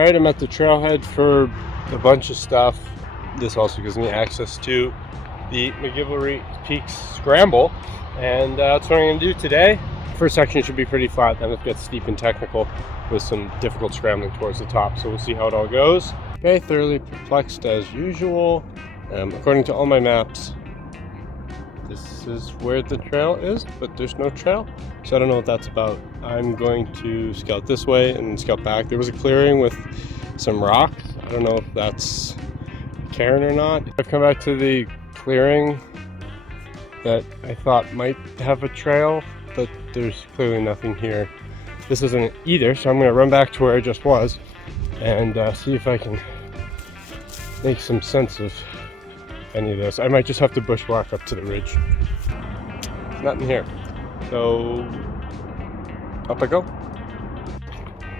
All right, I'm at the trailhead for a bunch of stuff. This also gives me access to the McGillivray Peaks Scramble, and that's what I'm going to do today. First section should be pretty flat, then it gets steep and technical with some difficult scrambling towards the top, so we'll see how it all goes. Okay, thoroughly perplexed as usual. According to all my maps, this is where the trail is, but there's no trail, so I don't know what that's about. I'm going to scout this way and scout back. There was a clearing with some rocks. I don't know if that's Karen or not. I've come back to the clearing that I thought might have a trail, but there's clearly nothing here. This isn't either, so I'm going to run back to where I just was and see if I can make some sense of any of this. I might just have to bushwhack up to the ridge. There's nothing here, so up I go.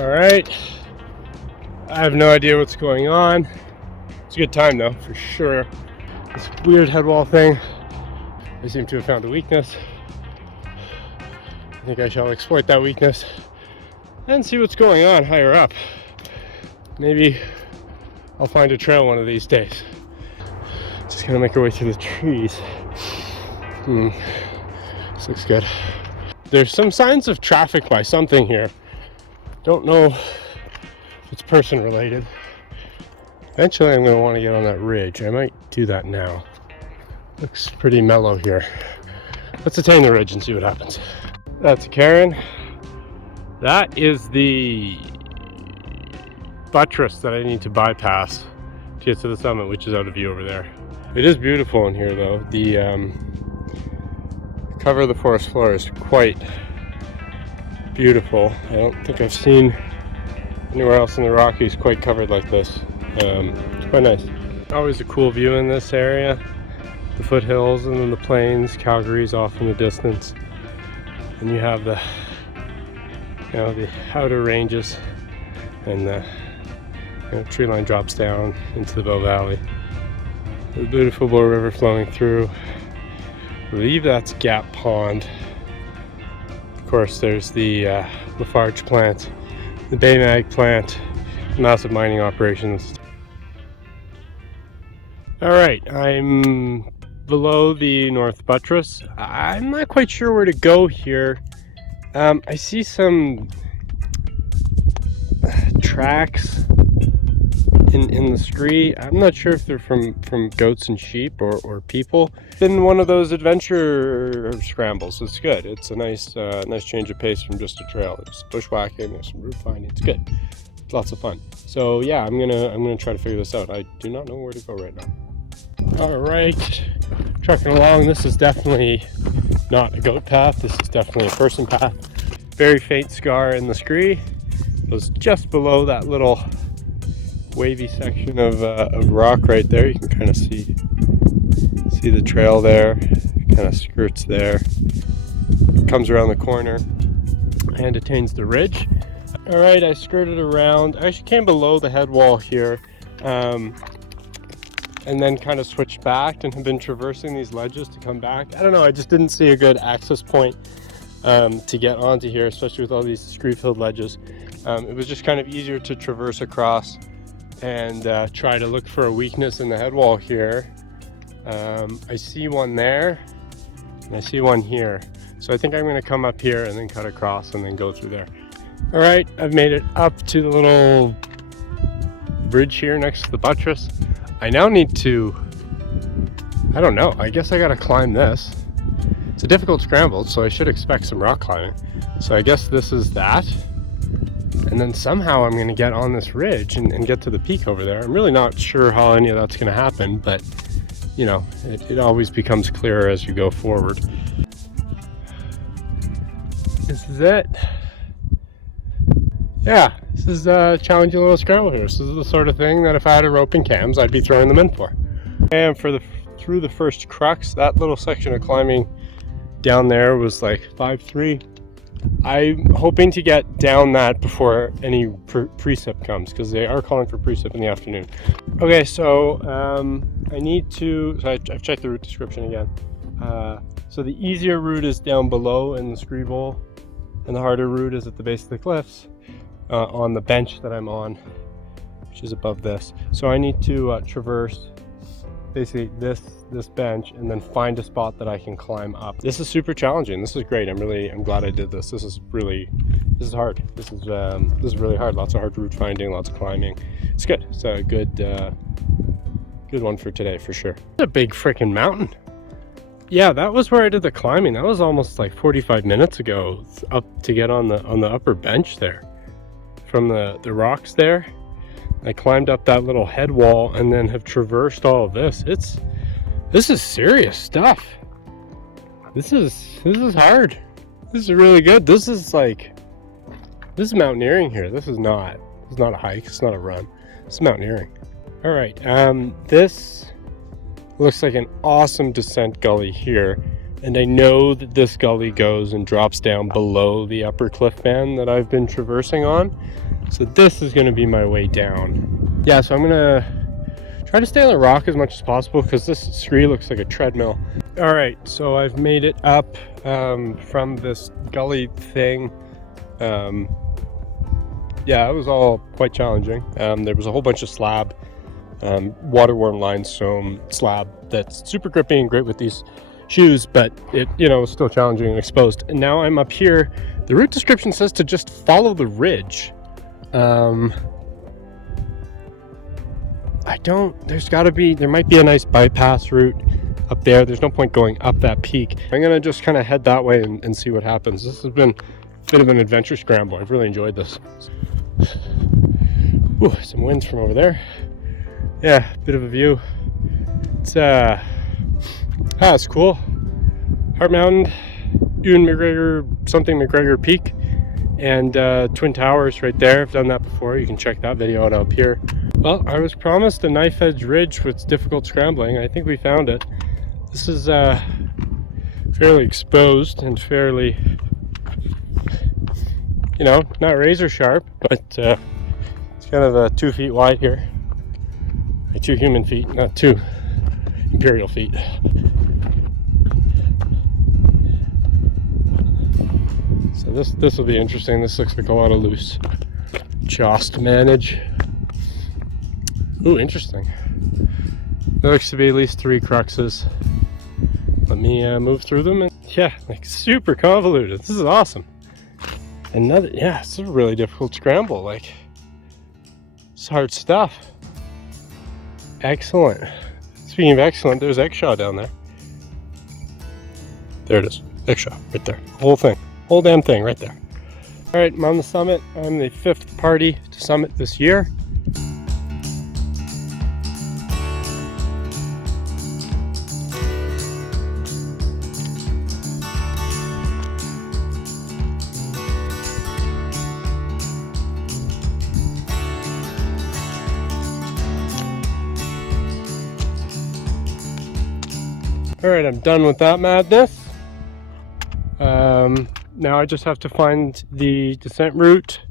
All right, I have no idea what's going on. It's a good time though, for sure. This weird head wall thing, I seem to have found a weakness. I think I shall exploit that weakness and see what's going on higher up. Maybe I'll find a trail one of these days. Just gonna make our way through the trees. This looks good. There's some signs of traffic by something here. Don't know if it's person related. Eventually I'm gonna want to get on that ridge. I might do that now. Looks pretty mellow here. Let's attain the ridge and see what happens. That's Karen. That is the buttress that I need to bypass to get to the summit, which is out of view over there. It is beautiful in here though. The cover of the forest floor is quite beautiful. I don't think I've seen anywhere else in the Rockies quite covered like this. It's quite nice. Always a cool view in this area. The foothills and then the plains. Calgary's off in the distance. And you have the, the outer ranges, and the tree line drops down into the Bow Valley. The beautiful Bow River flowing through. I believe that's Gap Pond. Of course, there's the Lafarge plant, the Bay Mag plant, massive mining operations. All right, I'm below the North Buttress. I'm not quite sure where to go here. I see some tracks in the street. I'm not sure if they're from goats and sheep or people. It's been one of those adventure scrambles. It's good. It's a nice change of pace from just a trail. There's bushwhacking, there's some root finding. It's good. It's lots of fun. So yeah, I'm gonna try to figure this out. I do not know where to go right now. All right, trucking along. This is definitely not a goat path. This is definitely a person path. Very faint scar in the scree. It was just below that little wavy section of rock right there. You can kind of see the trail there. It kind of skirts there. It comes around the corner and attains the ridge. All right, I skirted around. I actually came below the head wall here. And then kind of switched back and have been traversing these ledges to come back. I don't know, I just didn't see a good access point to get onto here, especially with all these scree-filled ledges. It was just kind of easier to traverse across and try to look for a weakness in the head wall here. I see one there, and I see one here. So I think I'm gonna come up here and then cut across and then go through there. All right, I've made it up to the little bridge here next to the buttress. I now need to, I don't know, I guess I gotta climb this. It's a difficult scramble, so I should expect some rock climbing. So I guess this is that. And then somehow I'm gonna get on this ridge and get to the peak over there. I'm really not sure how any of that's gonna happen, but it always becomes clearer as you go forward. This is it. Yeah, this is a challenging little scramble here. This is the sort of thing that if I had a rope and cams, I'd be throwing them in for. And through the first crux, that little section of climbing down there was like 5-3. I'm hoping to get down that before any precip comes, because they are calling for precip in the afternoon. Okay, so I need to, so I've checked the route description again. So the easier route is down below in the scree bowl, and the harder route is at the base of the cliffs on the bench that I'm on. which is above this. So I need to traverse basically this bench and then find a spot that I can climb up. This is super challenging. This is great. I'm glad I did this. This is hard. This is really hard. Lots of hard route finding, lots of climbing. It's good. It's a good one for today for sure. It's a big freaking mountain. Yeah, that was where I did the climbing. That was almost like 45 minutes ago up to get on the upper bench there. From the rocks there. I climbed up that little head wall and then have traversed all of this. This is serious stuff. This is hard. This is really good. This is mountaineering here. This is not a hike. It's not a run. It's mountaineering. All right. This looks like an awesome descent gully here. And I know that this gully goes and drops down below the upper cliff band that I've been traversing on. So this is going to be my way down. Yeah, so I'm going to try to stay on the rock as much as possible because this scree looks like a treadmill. All right, so I've made it up from this gully thing. Yeah, it was all quite challenging. There was a whole bunch of slab, water-worn limestone slab that's super grippy and great with these shoes, but it, was still challenging and exposed. And now I'm up here. The route description says to just follow the ridge. There might be a nice bypass route up there. There's no point going up that peak. I'm gonna just kind of head that way and see what happens. This has been a bit of an adventure scramble. I've really enjoyed this. Ooh, some winds from over there. Yeah, bit of a view. It's cool. Hart Mountain, Ewan McGregor Peak. And Twin Towers right there. I've done that before. You can check that video out up here. Well, I was promised a knife edge ridge with difficult scrambling. I think we found it. This is fairly exposed and fairly, not razor sharp, but it's kind of 2 feet wide here. 2 human feet, not 2 imperial feet. So this will be interesting. This looks like a lot of loose joss to manage. Ooh, interesting. There looks to be at least 3 cruxes. Let me move through them. And yeah, super convoluted. This is awesome. It's a really difficult scramble. It's hard stuff. Excellent. Speaking of excellent, there's Eggshaw down there. There it is. Eggshaw, right there. Whole thing. Whole damn thing right there. All right, I'm on the summit. I'm the 5th party to summit this year. All right, I'm done with that madness. Now I just have to find the descent route. Oh,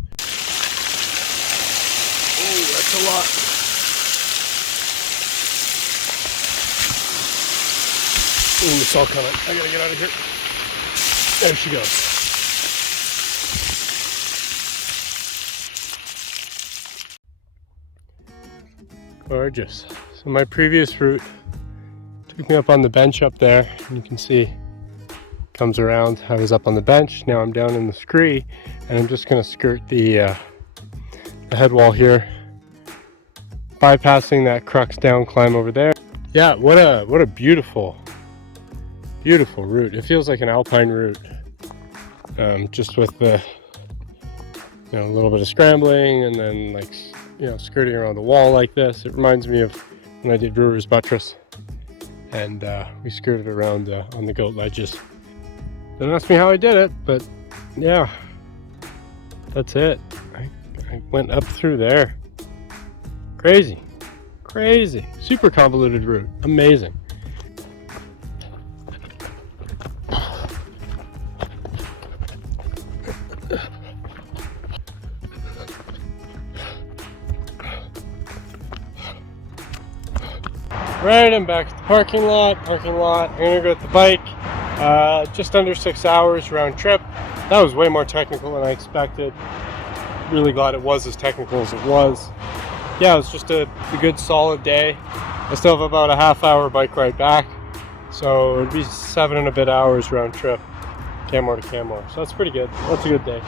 that's a lot. Ooh, it's all coming. I gotta get out of here. There she goes. Gorgeous. So my previous route took me up on the bench up there, and you can see comes around. I was up on the bench, now I'm down in the scree, and I'm just going to skirt the head wall here, bypassing that crux down climb over there. Yeah, what a beautiful route. It feels like an alpine route, just with the a little bit of scrambling and then skirting around the wall like this. It reminds me of when I did North Buttress, and we skirted around on the goat ledges. Don't ask me how I did it, but yeah, that's it. I went up through there. Crazy, super convoluted route. Amazing. Right, I'm back at the parking lot. I'm gonna go with the bike. Just under 6 hours round trip. That was way more technical than I expected. Really glad it was as technical as it was. yeah, it was just a good solid day. I still have about a half-hour bike ride back, so it'd be 7 and a bit hours round trip, Canmore to Canmore. So that's pretty good. That's a good day.